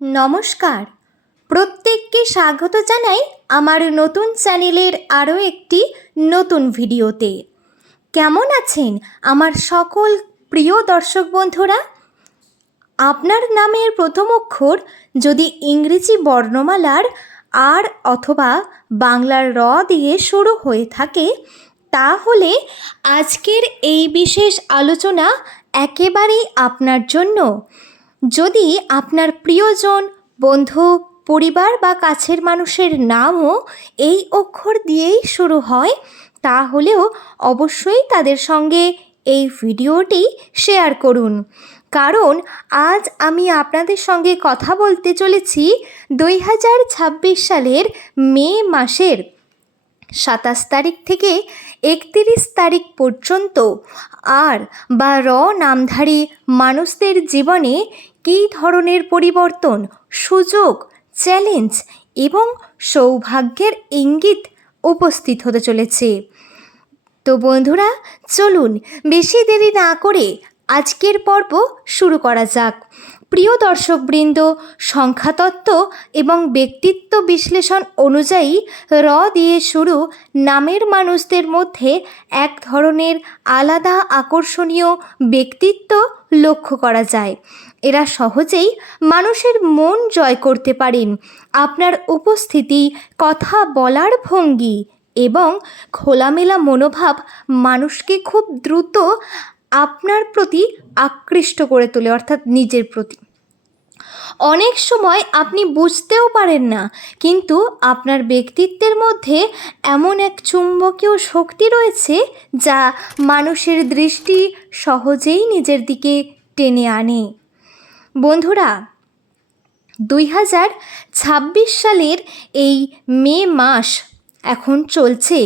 নমস্কার, প্রত্যেককে স্বাগত জানাই আমার নতুন চ্যানেলের আরও একটি নতুন ভিডিওতে। কেমন আছেন আমার সকল প্রিয় দর্শক বন্ধুরা? আপনার নামের প্রথম অক্ষর যদি ইংরেজি বর্ণমালার আর অথবা বাংলার র দিয়ে শুরু হয়ে থাকে, তাহলে আজকের এই বিশেষ আলোচনা একেবারেই আপনার জন্য। যদি আপনার প্রিয়জন, বন্ধু, পরিবার বা কাছের মানুষের নামও এই অক্ষর দিয়েই শুরু হয়, তাহলেও অবশ্যই তাদের সঙ্গে এই ভিডিওটি শেয়ার করুন। কারণ আজ আমি আপনাদের সঙ্গে কথা বলতে চলেছি 2026 সালের মে মাসের 27 তারিখ থেকে 31 তারিখ পর্যন্ত আর বা র নামধারী মানুষদের জীবনে কী ধরনের পরিবর্তন, সুযোগ, চ্যালেঞ্জ এবং সৌভাগ্যের ইঙ্গিত উপস্থিত হতে চলেছে। তো বন্ধুরা, চলুন বেশি দেরি না করে আজকের পর্ব শুরু করা যাক। প্রিয় দর্শকবৃন্দ, সংখ্যাতত্ত্ব এবং ব্যক্তিত্ব বিশ্লেষণ অনুযায়ী র দিয়ে শুরু নামের মানুষদের মধ্যে এক ধরনের আলাদা আকর্ষণীয় ব্যক্তিত্ব লক্ষ্য করা যায়। এরা সহজেই মানুষের মন জয় করতে পারেন। আপনার উপস্থিতি, কথা বলার ভঙ্গি এবং খোলামেলা মনোভাব মানুষকে খুব দ্রুত আপনার প্রতি আকৃষ্ট করে তোলে, অর্থাৎ নিজের প্রতি। অনেক সময় আপনি বুঝতেও পারেন না, কিন্তু আপনার ব্যক্তিত্বের মধ্যে এমন এক চুম্বকীয় শক্তি রয়েছে যা মানুষের দৃষ্টি সহজেই নিজের দিকে টেনে আনে। বন্ধুরা, 2026 সালের এই মে মাস এখন চলছে।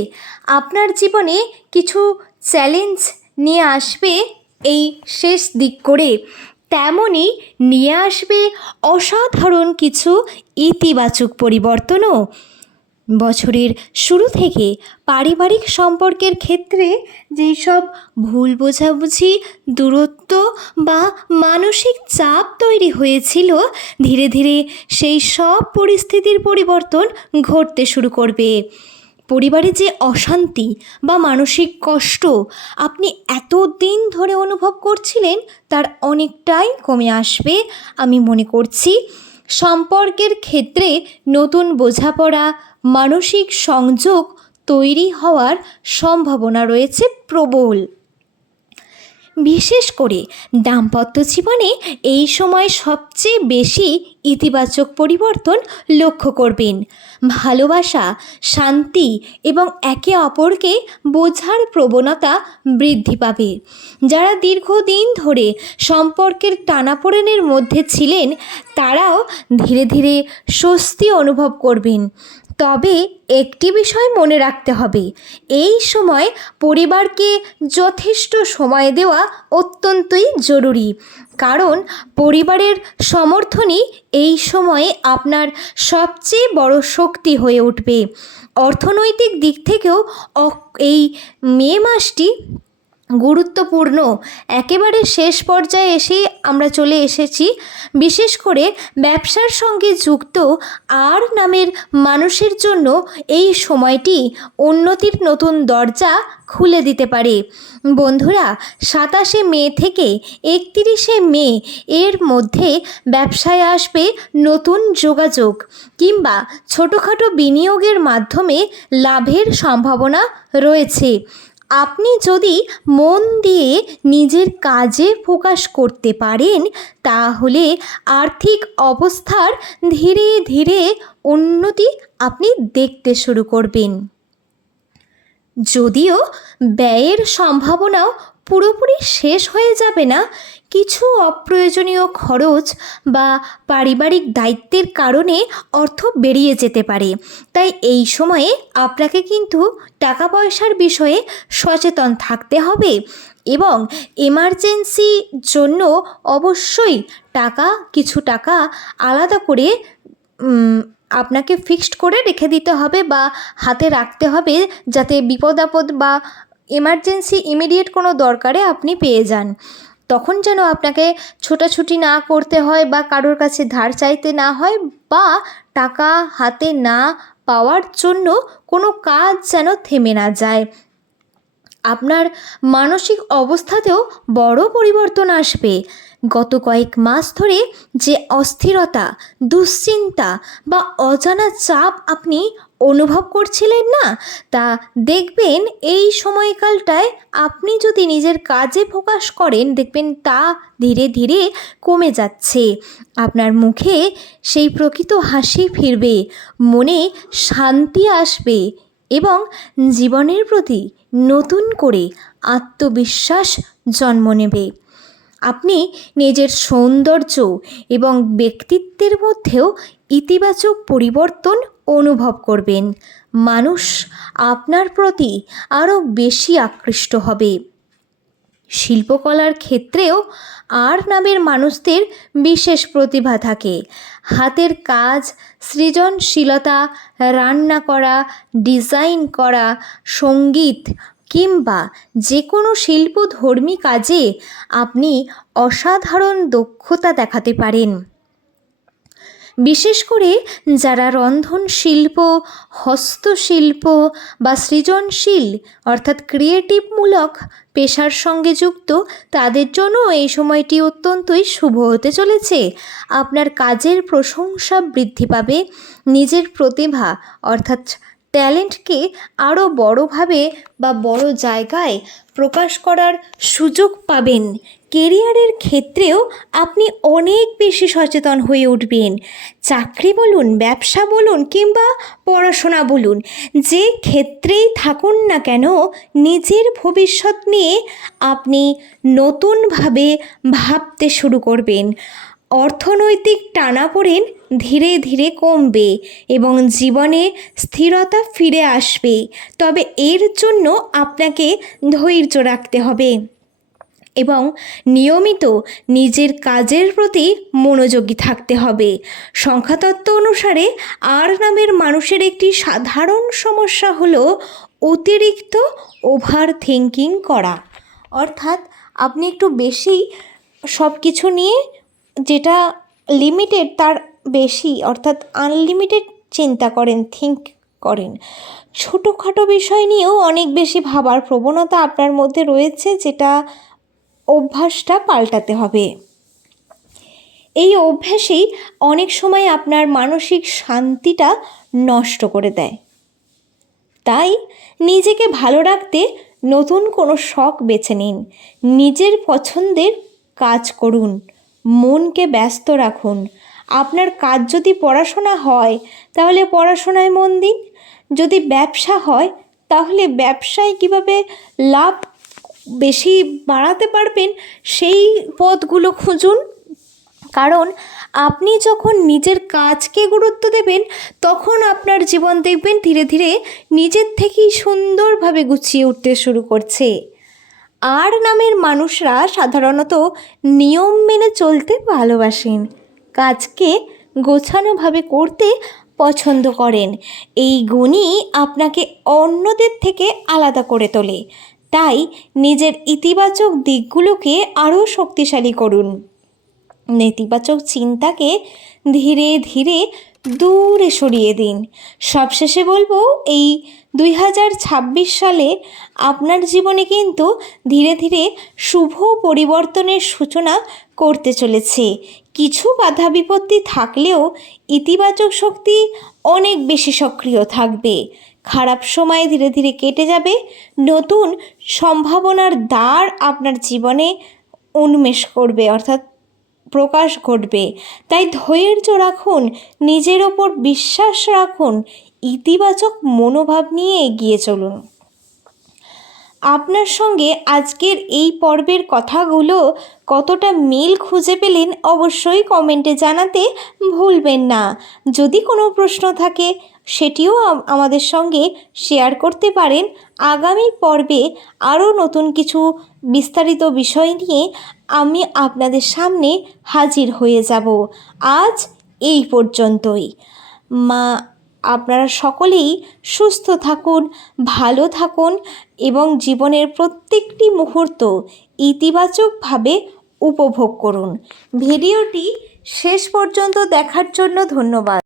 আপনার জীবনে কিছু চ্যালেঞ্জ নিয়ে আসবে এই শেষ দিক করে, তেমনই নিয়ে আসবে অসাধারণ কিছু ইতিবাচক পরিবর্তনও। বছরের শুরু থেকে পারিবারিক সম্পর্কের ক্ষেত্রে যেই সব ভুল বোঝাবুঝি, দূরত্ব বা মানসিক চাপ তৈরি হয়েছিল, ধীরে ধীরে সেই সব পরিস্থিতির পরিবর্তন ঘটতে শুরু করবে। পরিবারে যে অশান্তি বা মানসিক কষ্ট আপনি এতদিন ধরে অনুভব করছিলেন, তার অনেকটাই কমে আসবে আমি মনে করছি। সম্পর্কের ক্ষেত্রে নতুন বোঝাপড়া, মানসিক সংযোগ তৈরি হওয়ার সম্ভাবনা রয়েছে প্রবল। বিশেষ করে দাম্পত্য জীবনে এই সময় সবচেয়ে বেশি ইতিবাচক পরিবর্তন লক্ষ্য করবেন। ভালোবাসা, শান্তি এবং একে অপরকে বোঝার প্রবণতা বৃদ্ধি পাবে। যারা দীর্ঘদিন ধরে সম্পর্কের টানাপোড়েনের মধ্যে ছিলেন, তারাও ধীরে ধীরে স্বস্তি অনুভব করবেন। তবে একটি বিষয় মনে রাখতে হবে, এই সময় পরিবারকে যথেষ্ট সময় দেওয়া অত্যন্তই জরুরি। কারণ পরিবারের সমর্থনই এই সময়ে আপনার সবচেয়ে বড় শক্তি হয়ে উঠবে। অর্থনৈতিক দিক থেকেও এই মে মাসটি গুরুত্বপূর্ণ। একেবারে শেষ পর্যায়ে এসেই আমরা চলে এসেছি। বিশেষ করে ব্যবসার সঙ্গে যুক্ত আর নামের মানুষের জন্য এই সময়টি উন্নতির নতুন দরজা খুলে দিতে পারে। বন্ধুরা, 27শে মে থেকে 31শে মে এর মধ্যে ব্যবসায় আসবে নতুন যোগাযোগ কিংবা ছোটোখাটো বিনিয়োগের মাধ্যমে লাভের সম্ভাবনা রয়েছে। আপনি যদি মন দিয়ে নিজের কাজে ফোকাস করতে পারেন, তাহলে আর্থিক অবস্থার ধীরে ধীরে উন্নতি আপনি দেখতে শুরু করবেন। যদিও ব্যয়ের সম্ভাবনাও পুরোপুরি শেষ হয়ে যাবে না, কিছু অপ্রয়োজনীয় খরচ বা পারিবারিক দায়িত্বের কারণে অর্থ বেরিয়ে যেতে পারে। তাই এই সময়ে আপনাকে কিন্তু টাকা পয়সার বিষয়ে সচেতন থাকতে হবে এবং এমার্জেন্সি জন্য অবশ্যই কিছু টাকা আলাদা করে আপনাকে ফিক্সড করে রেখে দিতে হবে বা হাতে রাখতে হবে, যাতে বিপদ আপদ বা এমার্জেন্সি ইমিডিয়েট কোনো দরকারে আপনি পেয়ে যান। তখন যেন আপনাকে ছোটাছুটি না করতে হয় বা কারোর কাছে ধার চাইতে না হয়, বা টাকা হাতে না পাওয়ার জন্য কোনো কাজ যেন থেমে না যায়। আপনার মানসিক অবস্থাতেও বড় পরিবর্তন আসবে। গত কয়েক মাস ধরে যে অস্থিরতা, দুশ্চিন্তা বা অজানা চাপ আপনি অনুভব করছিলেন না, তা দেখবেন এই সময়কালটায় আপনি যদি নিজের কাজে ফোকাস করেন, দেখবেন তা ধীরে ধীরে কমে যাচ্ছে। আপনার মুখে সেই প্রকৃত হাসি ফিরবে, মনে শান্তি আসবে এবং জীবনের প্রতি নতুন করে আত্মবিশ্বাস জন্ম নেবে। আপনি নিজের সৌন্দর্য এবং ব্যক্তিত্বের মধ্যেও ইতিবাচক পরিবর্তন অনুভব করবেন। মানুষ আপনার প্রতি আরও বেশি আকৃষ্ট হবে। শিল্পকলার ক্ষেত্রেও আর নামের মানুষদের বিশেষ প্রতিভা থাকে। হাতের কাজ, সৃজনশীলতা, রান্না করা, ডিজাইন করা, সঙ্গীত কিংবা যে কোনো শিল্পধর্মী কাজে আপনি অসাধারণ দক্ষতা দেখাতে পারেন। বিশেষ করে যারা রন্ধন শিল্প, হস্তশিল্প বা সৃজনশীল অর্থাৎ ক্রিয়েটিভমূলক পেশার সঙ্গে যুক্ত, তাদের জন্য এই সময়টি অত্যন্তই শুভ হতে চলেছে। আপনার কাজের প্রশংসা বৃদ্ধি পাবে, নিজের প্রতিভা অর্থাৎ ট্যালেন্টকে আরও বড়োভাবে বা বড় জায়গায় প্রকাশ করার সুযোগ পাবেন। কেরিয়ারের ক্ষেত্রেও আপনি অনেক বেশি সচেতন হয়ে উঠবেন। চাকরি বলুন, ব্যবসা বলুন কিংবা পড়াশোনা বলুন, যে ক্ষেত্রেই থাকুন না কেন, নিজের ভবিষ্যৎ নিয়ে আপনি নতুনভাবে ভাবতে শুরু করবেন। অর্থনৈতিক টানাপোড়েন ধীরে ধীরে কমবে এবং জীবনে স্থিরতা ফিরে আসবে। তবে এর জন্য আপনাকে ধৈর্য রাখতে হবে এবং নিয়মিত নিজের কাজের প্রতি মনোযোগী থাকতে হবে। সংখ্যাতত্ত্ব অনুসারে আর নামের মানুষের একটি সাধারণ সমস্যা হলো অতিরিক্ত ওভার থিঙ্কিং করা। অর্থাৎ আপনি একটু বেশি সব কিছু নিয়ে, যেটা লিমিটেড তার বেশি অর্থাৎ আনলিমিটেড চিন্তা করেন, থিঙ্ক করেন। ছোটোখাটো বিষয় নিয়েও অনেক বেশি ভাবার প্রবণতা আপনার মধ্যে রয়েছে, যেটা অভ্যাসটা পাল্টাতে হবে। এই অভ্যাসেই অনেক সময় আপনার মানসিক শান্তিটা নষ্ট করে দেয়। তাই নিজেকে ভালো রাখতে নতুন কোনো শখ বেছে নিন, নিজের পছন্দের কাজ করুন, মনকে ব্যস্ত রাখুন। আপনার কাজ যদি পড়াশোনা হয় তাহলে পড়াশোনায় মন দিন, যদি ব্যবসা হয় তাহলে ব্যবসায় কীভাবে লাভ বেশি বাড়াতে পারবেন সেই পথগুলো খুঁজুন। কারণ আপনি যখন নিজের কাজকে গুরুত্ব দেবেন, তখন আপনার জীবন দেখবেন ধীরে ধীরে নিজের থেকেই সুন্দরভাবে গুছিয়ে উঠতে শুরু করছে। আর নামের মানুষরা সাধারণত নিয়ম মেনে চলতে ভালোবাসেন, কাজকে গোছানোভাবে করতে পছন্দ করেন। এই গুণই আপনাকে অন্যদের থেকে আলাদা করে তোলে। তাই নিজের ইতিবাচক দিকগুলোকে আরও শক্তিশালী করুন। নেতিবাচক চিন্তাকে ধীরে ধীরে দূরে সরিয়ে দিন। সবশেষে বলবো, এই 2026 সালে আপনার জীবনে কিন্তু ধীরে ধীরে শুভ পরিবর্তনের সূচনা করতে চলেছে। কিছু বাধা বিপত্তি থাকলেও ইতিবাচক শক্তি অনেক বেশি সক্রিয় থাকবে। খারাপ সময় ধীরে ধীরে কেটে যাবে, নতুন সম্ভাবনার দ্বার আপনার জীবনে উন্মেষ করবে অর্থাৎ প্রকাশ ঘটবে। তাই ধৈর্য রাখুন, নিজের ওপর বিশ্বাস রাখুন, ইতিবাচক মনোভাব নিয়ে এগিয়ে চলুন। আপনার সঙ্গে আজকের এই পর্বের কথাগুলো কতটা মিল খুঁজে পেলেন অবশ্যই কমেন্টে জানাতে ভুলবেন না। যদি কোনো প্রশ্ন থাকে সেটিও আমাদের সঙ্গে শেয়ার করতে পারেন। আগামী পর্বে আরও নতুন কিছু বিস্তারিত বিষয় নিয়ে আমি আপনাদের সামনে হাজির হয়ে যাব। আজ এই পর্যন্তই। আপনারা সকলেই সুস্থ থাকুন, ভালো থাকুন এবং জীবনের প্রত্যেকটি মুহূর্ত ইতিবাচকভাবে উপভোগ করুন। ভিডিওটি শেষ পর্যন্ত দেখার জন্য ধন্যবাদ।